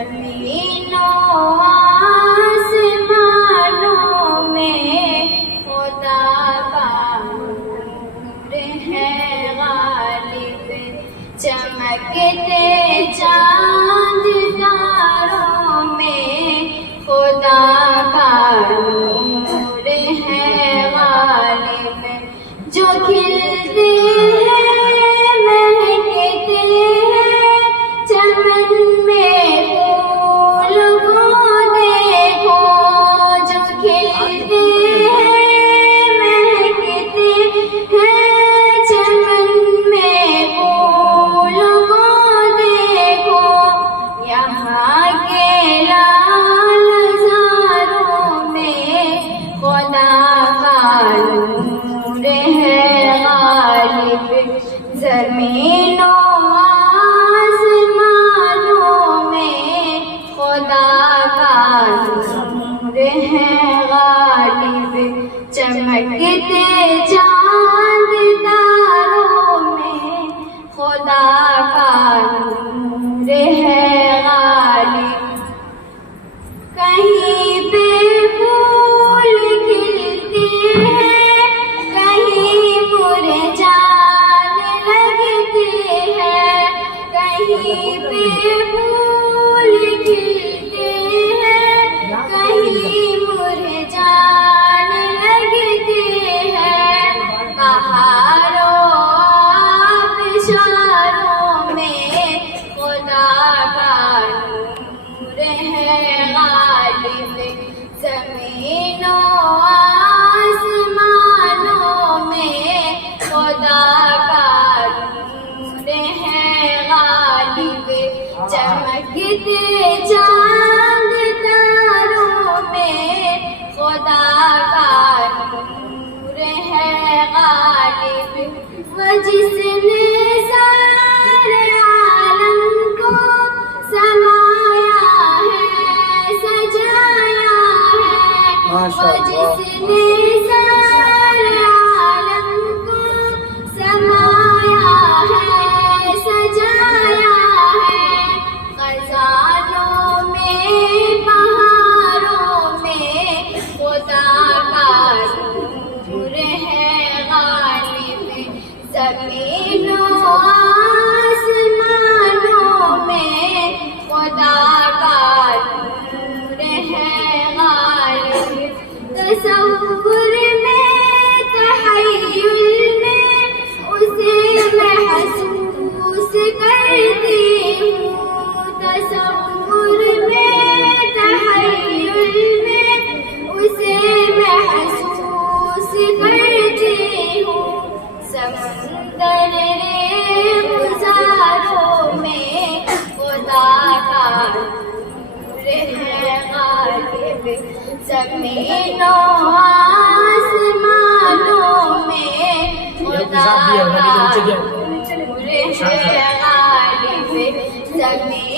زمینوں آسمانوں میں خدا کا نور ہے غالب، چمکتے چاند تاروں میں خدا کا نور ہے غالب، جو کھلتے ہیں مہکتے ہیں چمن میں پھول کو دیکھو، جو کھلتے ہیں مہکتے ہیں چمن میں پھول کو دیکھو، یہاں کے لال زاروں میں خدا کا نور ہے غالب، زمینوں آسمانوں میں خدا کا نور ہے غالب، چمکتے چاند تاروں میں خدا کا نور ہے غالب، کہیں پہ پھول کھلتے ہیں کہیں مرجھانے لگتے ہیں، کہیں پہ پھول کھلتے ہیں کہیں مرجھانے لگتے ہیں، بہاروں آبشاروں میں خدا کا نور ہے غالب، زمینوں آسمانوں میں خدا کا نور ہے غالب، چمکتے چاند تاروں میں خدا کا نور ہے غالب، وہ جس نے سارے عالم کو سمایا ہے سجایا ہے، وہ جس نے سارے عالم کو سمایا ہے سجایا ہے، خزانوں میں بہاروں میں خدا کا نور ہے غالب، زمینوں آسمانوں میں خدا کا نور ہے غالب، تصور میں تخیل میں اسے محسوس کرتی ہوں، تصور میں تخیل میں اسے محسوس کرتی ہوں، سمندر گزاروں میں خدا کا نور ہے غالب، زمینوں آسمانوں میں خدا کا نور ہے غالب، زمین